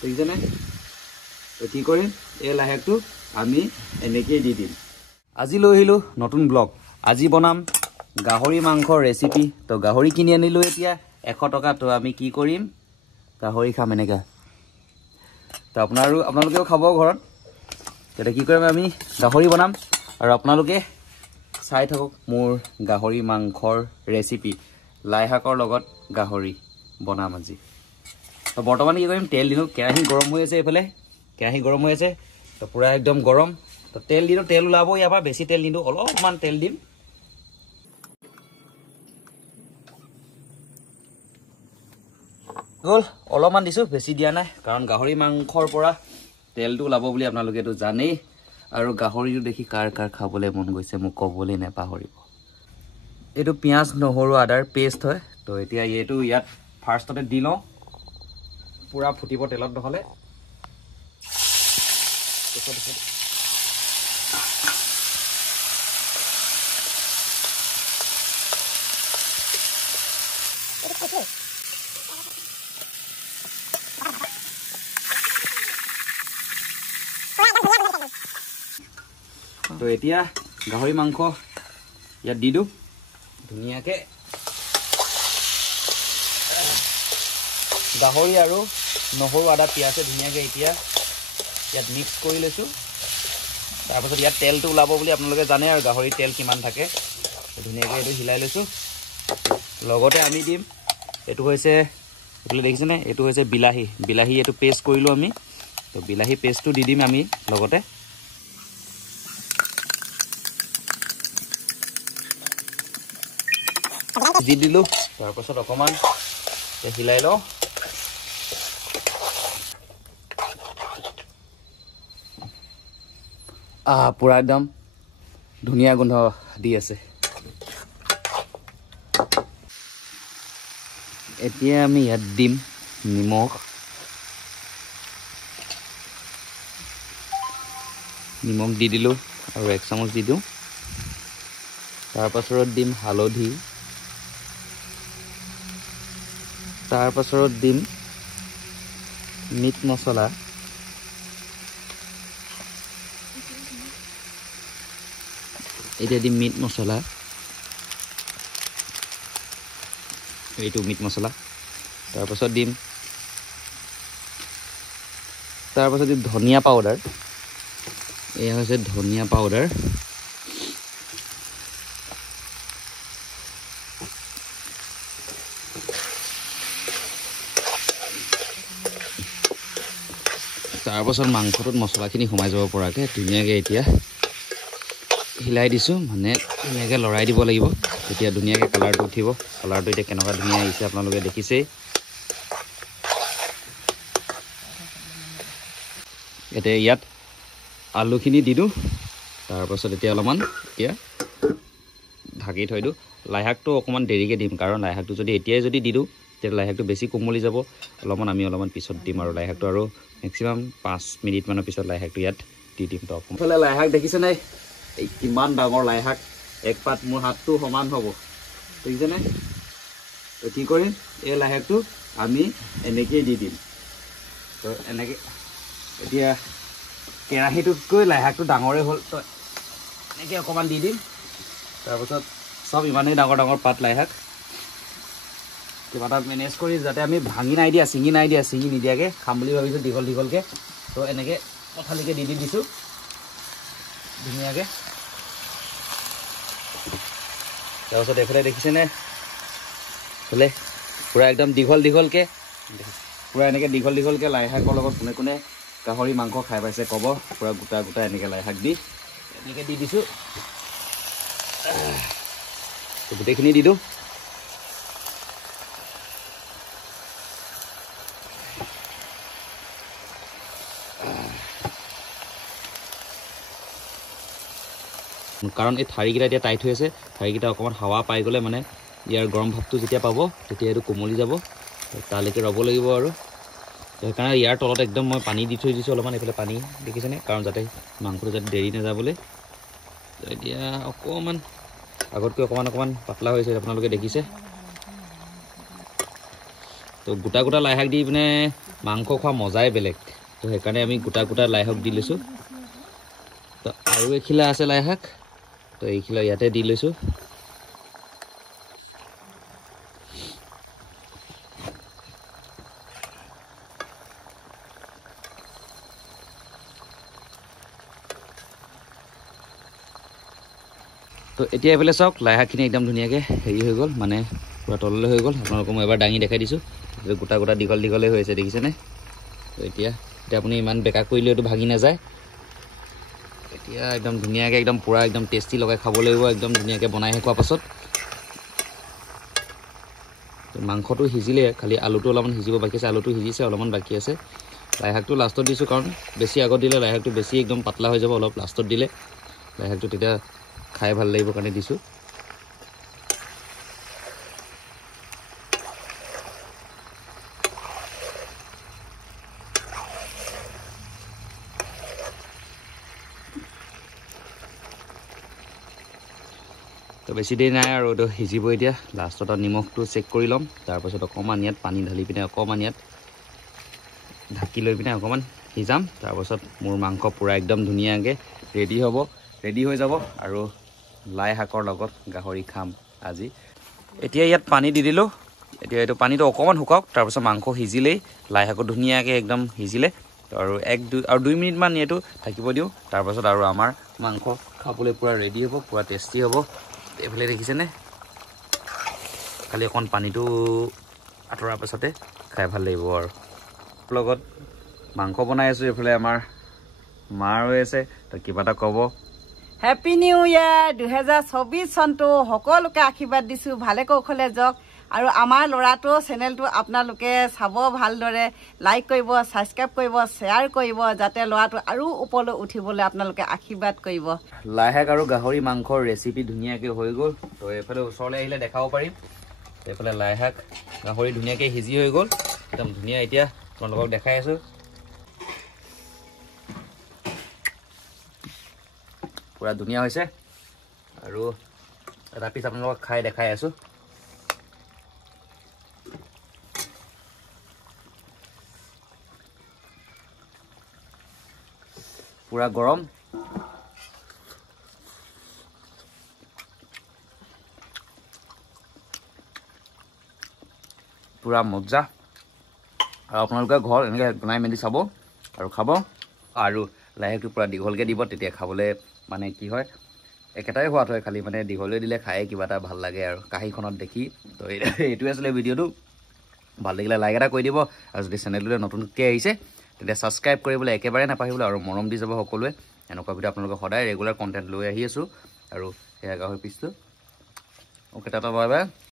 দেখিছেনে? তো কি কৰিম, এই লাহেকটো আমি এনেকেই দি দিম। আজি লৈ আহিলোঁ নতুন ব্লগ। আজি বনাম গাহৰি মাংসৰ ৰেচিপি। তো গাহৰি কিনি আনিলোঁ এতিয়া 100 টকা। তো আমি কি কৰিম, গাহৰি খাম এনেকৈ। তো আপোনালোকেও খাব ঘৰত। তেতিয়া কি কৰিম, আমি গাহৰি বনাম আৰু আপোনালোকে চাই থাকক মোৰ গাহৰি মাংসৰ ৰেচিপি। লাই শাকৰ লগত গাহৰি বনাম আজি। তো বৰ্তমান কি কৰিম, তেল দিলোঁ। কেৰাহী গৰম হৈ আছে, এইফালে কেৰাহী গৰম হৈ আছে। তো পূৰা একদম গৰম। তো তেল দিলোঁ, তেল ওলাব ইয়াৰ পৰা। বেছি তেল নিদিওঁ, অলপমান তেল দিম। গ'ল, অলপমান দিছোঁ, বেছি দিয়া নাই। কাৰণ গাহৰি মাংসৰ পৰা তেলটো ওলাব বুলি আপোনালোকেতো জানেই। আৰু গাহৰিটো দেখি কাৰ কাৰ খাবলৈ মন গৈছে মোক ক'বলৈ নাপাহৰিব। এইটো পিঁয়াজ নহৰু আদাৰ পেষ্ট হয়। তো এতিয়া এইটো ইয়াত ফাৰ্ষ্টতে দি লওঁ। পূৰা ফুটিব তেলত, নহ'লে তো এতিয়া গাহৰি মাংস ইয়াত দি দিওঁ ধুনীয়াকৈ। গাহৰি আৰু নহৰু আদা পিঁয়াজে ধুনীয়াকৈ এতিয়া ইয়াত মিক্স কৰি লৈছোঁ। তাৰপাছত ইয়াত তেলটো ওলাব বুলি আপোনালোকে জানে আৰু গাহৰিৰ তেল কিমান থাকে। ধুনীয়াকৈ এইটো হিলাই লৈছোঁ। লগতে আমি দিম, এইটো হৈছে, এইফালে দেখিছেনে, এইটো হৈছে বিলাহী। বিলাহী এইটো পেষ্ট কৰিলোঁ আমি। তো বিলাহী পেষ্টটো দি দিম আমি লগতে। দি দিলোঁ। তাৰপাছত অকণমান হিলাই লওঁ। পূৰা একদম ধুনীয়া গোন্ধ দি আছে। এতিয়া আমি ইয়াত দিম নিমখ। নিমখ দি দিলোঁ আৰু 1 চামুচ দি দিওঁ। তাৰপাছত দিম হালধি। তাৰপাছত দিম মিট মছলা। এতিয়া দিম মিট মছলা, এইটো মিট মছলা। তাৰপাছত দিম ধনিয়া পাউডাৰ। এয়া হৈছে ধনিয়া পাউডাৰ। তাৰপাছত মাংসটোত মছলাখিনি সোমাই যাব পৰাকৈ ধুনীয়াকৈ এতিয়া হিলাই দিছোঁ। মানে ধুনীয়াকৈ লৰাই দিব লাগিব, তেতিয়া ধুনীয়াকৈ কালাৰটো উঠিব। কালাৰটো এতিয়া কেনেকুৱা ধুনীয়া আহিছে আপোনালোকে দেখিছেই। এতিয়া ইয়াত আলুখিনি দি দিওঁ। তাৰপাছত এতিয়া অলপমান ঢাকি থৈ দিওঁ। লাইশাকটো অকণমান দেৰিকৈ দিম, কাৰণ লাইশাকটো যদি এতিয়াই যদি দি দিওঁ তেতিয়া লাইশাকটো বেছি কোমলি যাব। অলপমান পিছত দিম আৰু লাইশাকটো, আৰু মেক্সিমাম 5 মিনিটমানৰ পিছত লাইশাকটো ইয়াত দি দিম। তো অকণমান লাইশাক দেখিছেনে, এই কিমান ডাঙৰ লাইশাক, এক পাত মোৰ হাতটো সমান হ'ব, দেখিছেনে? তো কি কৰিম, এই লাইশাকটো আমি এনেকেই দি দিম। তো এনেকৈ এতিয়া কেৰাহীটোতকৈ লাইশাকটো ডাঙৰেই হ'ল, তো এনেকৈ অকণমান দি দিম। তাৰপাছত চব ইমানেই ডাঙৰ ডাঙৰ পাত লাইশাক, কিবা এটা মেনেজ কৰি, যাতে আমি ছিঙি নিদিয়াকৈ খাম বুলি ভাবিছোঁ দীঘল দীঘলকৈ। তো এনেকৈ পথালিকৈ দি দিছোঁ ধুনীয়াকৈ। তাৰপাছত এইফালে দেখিছেনে, এইফালে পূৰা একদম দীঘলকৈ, পূৰা এনেকৈ দীঘলকৈ লাইশাকৰ লগত কোনে কোনে গাহৰি মাংস খাই পাইছে ক'ব। পূৰা গোটা এনেকৈ লাইশাক দি এনেকৈ দি দিছোঁ। গোটেইখিনি দি দিওঁ। কাৰণ এই ঠাৰিকেইটা এতিয়া টাইট হৈ আছে, ঠাৰিকেইটা অকণমান হাৱা পাই গ'লে মানে ইয়াৰ গৰম ভাৱটো যেতিয়া পাব তেতিয়া এইটো কোমলি যাব। তালৈকে ৰ'ব লাগিব আৰু। সেইকাৰণে ইয়াৰ তলত একদম মই পানী দি থৈ দিছোঁ অলপমান। এইফালে পানী দেখিছেনে, কাৰণ যাতে মাংসটো যাতে দেৰি নাযাবলৈ। এতিয়া অকণমান আগতকৈ অকণমান পাতলা হৈছে, আপোনালোকে দেখিছে। তো তো গোটা গোটা লাই শাক দি পিনে মাংস খোৱা মজাই বেলেগ তো সেইকাৰণে আমি গোটা গোটা লাই শাক দি লৈছোঁ তো আৰু এখিলা আছে লাই শাক তো এইখিলা ইয়াতে দি লৈছোঁ তো এতিয়া এইফালে চাওক লাই শাকখিনি একদম ধুনীয়াকৈ হেৰি হৈ গ'ল মানে পুৰা তললৈ হৈ গ'ল আপোনালোকক মই এবাৰ দাঙি দেখাই দিছোঁ গোটা গোটা দীঘল দীঘলেই হৈ আছে দেখিছেনে তো এতিয়া আপুনি ইমান বেকা কৰিলেও এইটো ভাগি নাযায় এতিয়া একদম ধুনীয়াকৈ একদম পুৰা একদম টেষ্টি লগাই খাব লাগিব একদম ধুনীয়াকৈ বনাই শেষ হোৱাৰ পাছত মাংসটো সিজিলে খালি আলুটো অলপমান সিজিব বাকী আছে আলুটো সিজিছে অলপমান বাকী আছে লাই শাকটো লাষ্টত দিছোঁ কাৰণ বেছি আগত দিলে লাই শাকটো বেছি একদম পাতলা হৈ যাব অলপ লাষ্টত দিলে লাই শাকটো তেতিয়া খাই ভাল লাগিব কাৰণে দিছোঁ তো বেছি দেৰি নাই আৰু এইটো সিজিব এতিয়া লাষ্টত নিমখটো চেক কৰি ল'ম তাৰপাছত অকণমান ইয়াত পানী ঢালি পিনে অকণমান ইয়াত ঢাকি লৈ পিনে অকণমান সিজাম তাৰপাছত মোৰ মাংস পূৰা একদম ধুনীয়াকৈ ৰেডি হৈ যাব আৰু লাই শাকৰ লগত গাহৰি খাম আজি এতিয়া ইয়াত পানী দি দিলোঁ এতিয়া এইটো পানীটো অকণমান শুকাওক তাৰপাছত মাংস সিজিলেই লাই শাকো ধুনীয়াকৈ একদম সিজিলে আৰু 2 মিনিটমান এইটো থাকিব দিওঁ তাৰপাছত আৰু আমাৰ মাংস খাবলৈ পূৰা ৰেডি হ'ব পূৰা টেষ্টি হ'ব এইফালে দেখিছেনে খালি অকণ পানীটো আঁতৰাৰ পাছতে খাই ভাল লাগিব আৰু লগত মাংস বনাই আছোঁ এইফালে আমাৰ মা ৰৈ আছে তো কিবা এটা ক'ব হেপী নিউ ইয়াৰ 2024 চনটো সকলোকে আশীৰ্বাদ দিছোঁ ভালে কৌশলে যাওক আৰু আমাৰ ল'ৰাটো চেনেলটো আপোনালোকে চাব ভালদৰে লাইক কৰিব ছাবস্ক্ৰাইব কৰিব শ্বেয়াৰ কৰিব যাতে ল'ৰাটো আৰু ওপৰলৈ উঠিবলৈ আপোনালোকে আশীৰ্বাদ কৰিব লাই শাক আৰু গাহৰি মাংসৰ ৰেচিপি ধুনীয়াকৈ হৈ গ'ল তো এইফালে ওচৰলৈ আহিলে দেখাব পাৰিম এইফালে লাই শাক গাহৰি ধুনীয়াকৈ সিজি হৈ গ'ল একদম ধুনীয়া এতিয়া আপোনালোকক দেখাই আছোঁ পুৰা ধুনীয়া হৈছে আৰু এটা পিছ আপোনালোকক খাই দেখাই আছোঁ পুৰা গৰম পুৰা মজা আৰু আপোনালোকে ঘৰত এনেকৈ বনাই মেলি চাব আৰু খাব আৰু লাই শাকটো পুৰা দীঘলকৈ দিব তেতিয়া খাবলৈ মানে কি হয় একেটাই সোৱাদ হয় খালি মানে দীঘলৈ দিলে খায়ে কিবা এটা ভাল লাগে আৰু কাঁহীখনত দেখি তো এইটোৱে আছিলে ভিডিঅ'টো ভাল লাগিলে লাইক এটা কৰি দিব আৰু যদি চেনেলটোলৈ নতুনকৈ আহিছে তেতিয়া ছাবস্ক্ৰাইব কৰিবলৈ একেবাৰে নাপাহৰিব আৰু মৰম দি যাব সকলোৱে এনেকুৱা ভিডিঅ' আপোনালোকে সদায় ৰেগুলাৰ কণ্টেণ্ট লৈ আহি আছোঁ আৰু এয়া গাহৰি পিচটো অ'কে টাটা বাই বাই